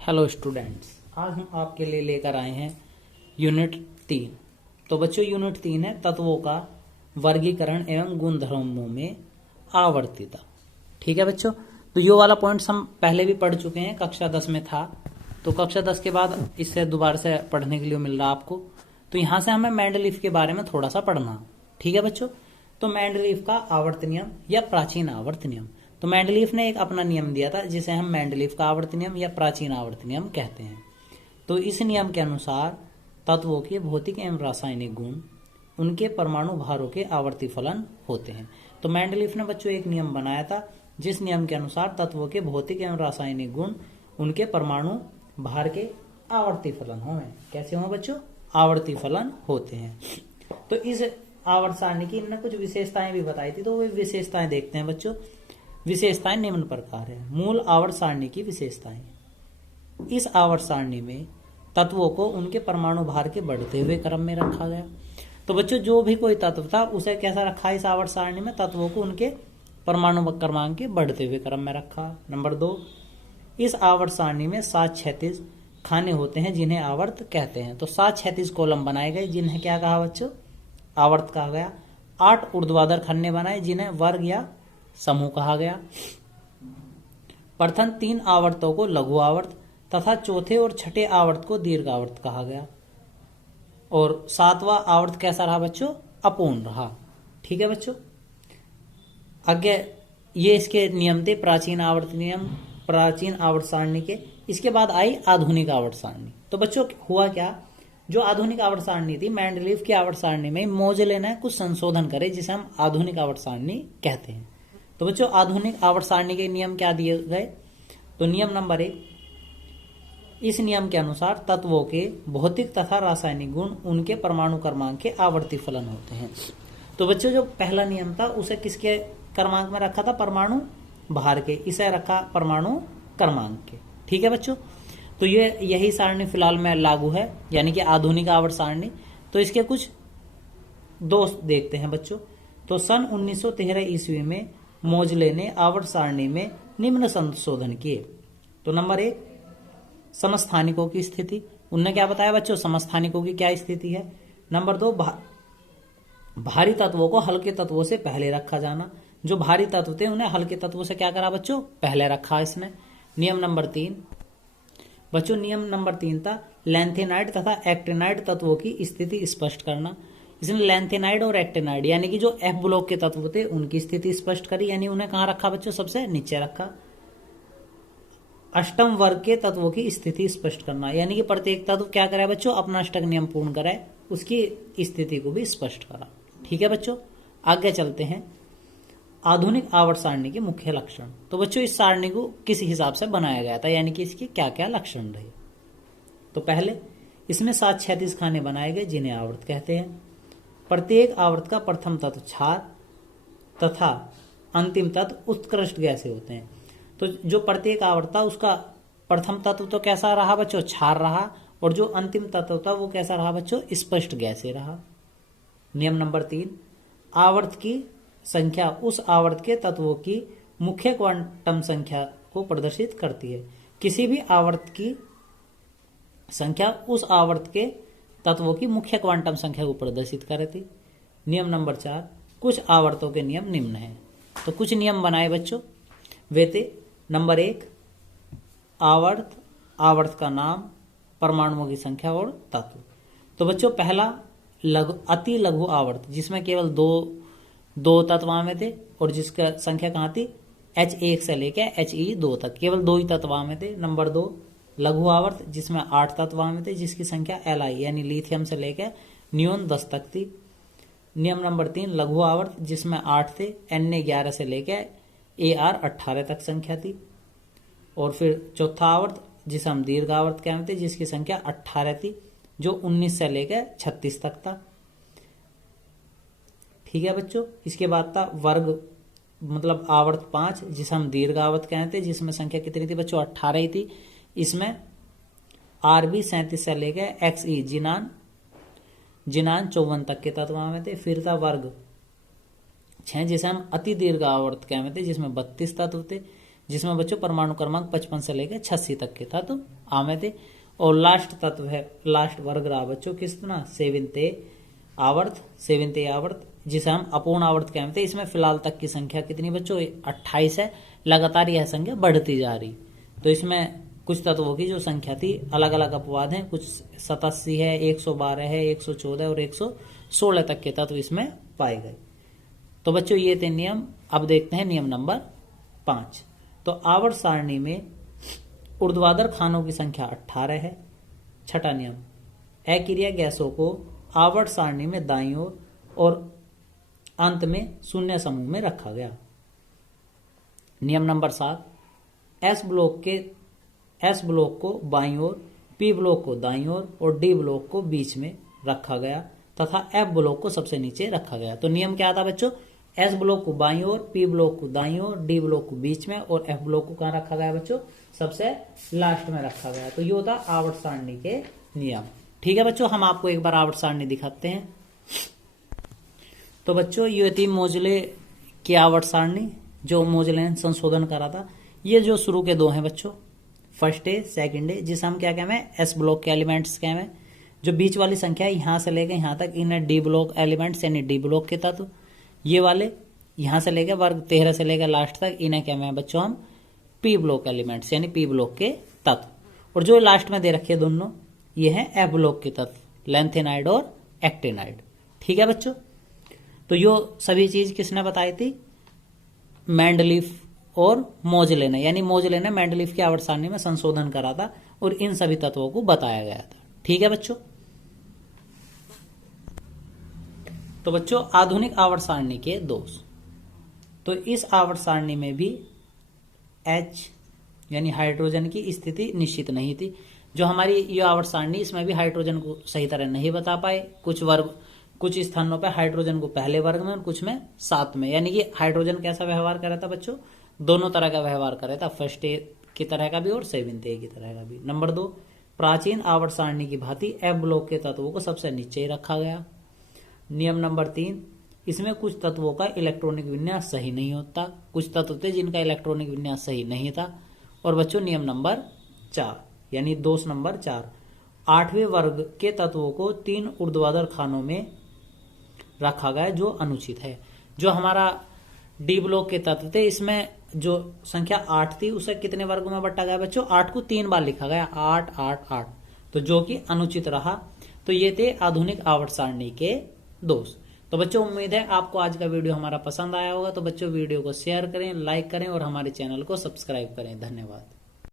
Hello students, आज हम आपके लिए लेकर आए हैं यूनिट 3। तो बच्चों यूनिट 3 है तत्वों का वर्गीकरण एवं गुणधर्मों में आवर्तिता। ठीक है बच्चों, तो ये वाला पॉइंट्स हम पहले भी पढ़ चुके हैं, कक्षा 10 में था। तो कक्षा 10 के बाद इससे दोबारा से पढ़ने के लिए मिल रहा आपको। तो यहाँ से हमें मेंडलीफ के बारे में थोड़ा सा पढ़ना। ठीक है बच्चों, तो मेंडलीफ का आवर्त नियम या प्राचीन आवर्त नियम। तो मेंडलीफ ने एक अपना नियम दिया था जिसे हम मेंडलीफ का आवर्त नियम या प्राचीन आवर्त नियम कहते हैं। तो इस नियम के अनुसार तत्वों के भौतिक एवं रासायनिक गुण उनके परमाणु भारों के आवर्ती फलन होते हैं। तो मेंडलीफ ने बच्चों एक नियम बनाया था जिस नियम के अनुसार तत्वों के भौतिक एवं रासायनिक गुण उनके परमाणु भार के आवर्ती फलन हों। कैसे हों बच्चों? आवर्ती फलन होते हैं। तो इस आवर्त सारणी की इन्होंने कुछ विशेषताएं भी बताई थी, तो वे विशेषताएं देखते हैं बच्चों। विशेषताएं निम्न प्रकार है। मूल आवर्त सारणी की विशेषताएं। इस आवर्त सारणी में तत्वों को उनके परमाणु भार के बढ़ते हुए क्रम में रखा गया। तो बच्चों जो भी कोई तत्व था उसे कैसा रखा? इस आवर्त सारणी में तत्वों को उनके परमाणु क्रमांक के बढ़ते हुए क्रम में रखा। नंबर 2, इस आवर्त सारणी में 7 क्षैतिज खाने होते हैं जिन्हें आवर्त कहते हैं। तो 7 क्षैतिज कॉलम बनाए गए जिन्हें क्या कहा बच्चों? आवर्त कहा गया। 8 ऊर्ध्वाधर खन्ने बनाए जिन्हें वर्ग या समूह कहा गया। प्रथम 3 आवर्तों को लघु आवर्त तथा चौथे और छठे आवर्त को दीर्घ आवर्त कहा गया। और 7वां आवर्त कैसा रहा बच्चों? अपूर्ण रहा। ठीक है बच्चों, आगे ये इसके नियम थे प्राचीन आवर्त नियम, प्राचीन आवर्त सारणी के। इसके बाद आई आधुनिक आवर्त सारणी। तो बच्चों हुआ क्या, जो आधुनिक आवर्त सारणी थी मेंडलीफ की आवर्त सारणी में मोज़ले ने कुछ संशोधन करे जिसे हम आधुनिक आवर्त सारणी कहते हैं। तो बच्चों आधुनिक आवर्त सारणी के नियम क्या दिए गए? तो नियम नंबर 1, इस नियम के अनुसार तत्वों के भौतिक तथा रासायनिक गुण उनके परमाणु क्रमांक के आवर्ती फलन होते हैं। तो बच्चों जो पहला नियम था उसे किसके क्रमांक में रखा था? परमाणु भार के। इसे रखा परमाणु क्रमांक के। ठीक है बच्चों, तो ये यही सारणी फिलहाल में लागू है, यानी कि आधुनिक आवर्त सारणी। तो इसके कुछ दोष देखते हैं बच्चों। तो सन 1913 ईस्वी में मोज़ले ने आवर्त सारणी में निम्न संशोधन किए। तो नंबर 1, समस्थानिकों की स्थिति। उनने क्या बताया बच्चों? समस्थानिकों की क्या स्थिति है। नंबर 2, भारी तत्वों को हल्के तत्वों से पहले रखा जाना। जो भारी तत्व थे उन्हें हल्के तत्वों से क्या करा बच्चों? पहले रखा इसने। नियम नंबर 3 बच्चों, नियम नंबर 3 था लैंथेनाइड तथा एक्टिनाइड तत्वों की स्थिति स्पष्ट करना। इसने लैंथेनाइड और एक्टिनाइड यानी कि जो एफ ब्लॉक के तत्व थे उनकी स्थिति स्पष्ट करी, यानी उन्हें कहां रखा बच्चों? सबसे नीचे रखा। अष्टम वर्ग के तत्वों की स्थिति स्पष्ट करना, यानी कि प्रत्येक तत्व क्या करे बच्चों? अपना अष्टक नियम पूर्ण करे, उसकी स्थिति को भी स्पष्ट करा। ठीक है बच्चों, आगे चलते हैं। आधुनिक आवर्त सारणी के मुख्य लक्षण। तो बच्चों इस सारणी को किस हिसाब से बनाया गया था, यानी कि इसके क्या क्या लक्षण रहे? तो पहले, इसमें 7 क्षैतिज खाने बनाए गए जिन्हें आवर्त कहते हैं। प्रत्येक आवर्त का प्रथम तत्व क्षार तथा अंतिम तत्व उत्कृष्ट गैसें होते हैं। तो जो प्रत्येक आवर्त था उसका प्रथम तत्व तो कैसा रहा बच्चों? क्षार रहा। और जो अंतिम तत्व था वो कैसा रहा बच्चों? स्पष्ट गैसें रहा। नियम नंबर 3, आवर्त की संख्या उस आवर्त के तत्वों की मुख्य क्वांटम संख्या को प्रदर्शित करती है। किसी भी आवर्त की संख्या उस आवर्त के तत्वों की मुख्य क्वांटम संख्या को प्रदर्शित करती। नियम नंबर 4, कुछ आवर्तों के नियम निम्न हैं। तो कुछ नियम बनाए बच्चों, वे थे नंबर 1, आवर्त, आवर्त का नाम, परमाणुओं की संख्या और तत्व। तो बच्चों पहला अति लघु आवर्त जिसमें केवल दो तत्व में थे और जिसका संख्या कहाँ थी? H1 से लेकर He2 तक, केवल 2 ही तत्व में थे। नंबर 2, लघु आवर्त जिसमें 8 तत्व में थे जिसकी संख्या Li यानी लिथियम से लेकर नियोन 10 तक थी। नियम नंबर 3, लघु आवर्त जिसमें 8 थे, Na 11 से लेकर Ar 18 तक संख्या थी। और फिर चौथा आवर्त जिसे हम दीर्घ आवर्त कहते थे जिसकी संख्या 18 थी, जो 19 से लेकर 36 तक था। ठीक है बच्चों, इसके बाद था वर्ग मतलब आवर्त 5 जिसे हम दीर्घ आवर्त कहते हैं जिसमें संख्या कितनी थी बच्चों? 18 ही थी। इसमें Rb 37 से लेकर Xe जिनान 54 तक के तत्व में थे। फिर था वर्ग 6 जिसे हम अति दीर्घ आवर्त कहते थे जिसमें 32 तत्व थे, जिसमें बच्चों परमाणु क्रमांक 55 से लेकर 86 तक के तत्व आमे थे। और लास्ट तत्व है, लास्ट वर्ग रहा बच्चों कितना, सेवेंथ आवर्त, जिसे हम अपूर्ण आवर्त कहते हैं। इसमें फिलहाल तक की संख्या कितनी बच्चों, 28 है। लगातार यह संख्या बढ़ती जा रही। तो इसमें कुछ तत्वों की जो संख्या थी अलग अलग अपवाद हैं, कुछ 87 है, 112 है, 114 और 116 तक के तत्व इसमें पाए गए। तो बच्चों ये थे नियम। अब देखते हैं नियम नंबर 5। तो आवर्त सारणी में ऊर्ध्वाधर खानों की संख्या 18 है। छठा नियम, अक्रिय गैसों को आवर्त सारणी में दाईं ओर और अंत में शून्य समूह में रखा गया। नियम नंबर 7, एस ब्लॉक को बाईं ओर, पी ब्लॉक को दाईं ओर और डी ब्लॉक को बीच में रखा गया तथा एफ ब्लॉक को सबसे नीचे रखा गया। तो नियम क्या था बच्चों, एस ब्लॉक को बाईं ओर, पी ब्लॉक को दाईं ओर, डी ब्लॉक को बीच में और एफ ब्लॉक को कहां रखा गया बच्चों, सबसे लास्ट में रखा गया। तो ये होता आवर्त सारणी के नियम। ठीक है बच्चों, हम आपको एक बार आवर्त सारणी दिखाते हैं। तो बच्चों ये थी मोजले की आवर्त सारणी, जो मोजले ने संशोधन करा था। ये जो शुरू के दो हैं बच्चों, फर्स्ट है, सेकंड है, जिसे हम क्या कहें, एस ब्लॉक के एलिमेंट्स कहें। जो बीच वाली संख्या है यहां से लेकर यहां तक, इन्हें डी ब्लॉक एलिमेंट्स यानी डी ब्लॉक के तत्व। ये वाले यहां से लेकर वर्ग 13 से लेकर लास्ट तक, इन्हें क्या है बच्चों हम पी ब्लॉक एलिमेंट्स यानी पी ब्लॉक के तत्व। और जो लास्ट में दे रखे दोनों, ये हैं एफ ब्लॉक के तत्व, लैंथेनाइड और एक्टिनाइड। ठीक है बच्चों, तो यो सभी चीज किसने बताई थी, मेंडलीफ और मोजले ने, यानी मोजले ने मेंडलीफ की आवर्त सारणी में संशोधन करा था और इन सभी तत्वों को बताया गया था। ठीक है बच्चों, तो बच्चों आधुनिक आवर्त सारणी के दोष। तो इस आवर्त सारणी में भी H यानी हाइड्रोजन की स्थिति निश्चित नहीं थी। जो हमारी ये आवर्त सारणी, इसमें भी हाइड्रोजन को सही तरह नहीं बता पाए। कुछ स्थानों पर हाइड्रोजन को पहले वर्ग में और कुछ में साथ में, यानी कि हाइड्रोजन कैसा व्यवहार कर रहा था बच्चों, दोनों तरह का व्यवहार कर रहा था, फर्स्ट ए की तरह का भी और सेवेंथ ए की तरह का भी। नंबर 2, प्राचीन आवर्त सारणी की भांति एफ ब्लॉक के तत्वों को सबसे नीचे ही रखा गया। नियम नंबर 3, इसमें कुछ तत्वों का इलेक्ट्रॉनिक विन्यास सही नहीं होता, कुछ तत्व थे जिनका इलेक्ट्रॉनिक विन्यास सही नहीं था। और बच्चों नियम नंबर 4 यानी दोष नंबर 4, 8वें वर्ग के तत्वों को 3 ऊर्ध्वाधर खानों में रखा गया जो अनुचित है। जो हमारा डी ब्लॉक के तत्व थे, इसमें जो संख्या 8 थी उसे कितने वर्गों में बंटा गया बच्चों, 8 को 3 बार लिखा गया, 8 8 8, तो जो कि अनुचित रहा। तो ये थे आधुनिक आवर्त सारणी के दोष। तो बच्चों उम्मीद है आपको आज का वीडियो हमारा पसंद आया होगा। तो बच्चों वीडियो को शेयर करें, लाइक करें और हमारे चैनल को सब्सक्राइब करें। धन्यवाद।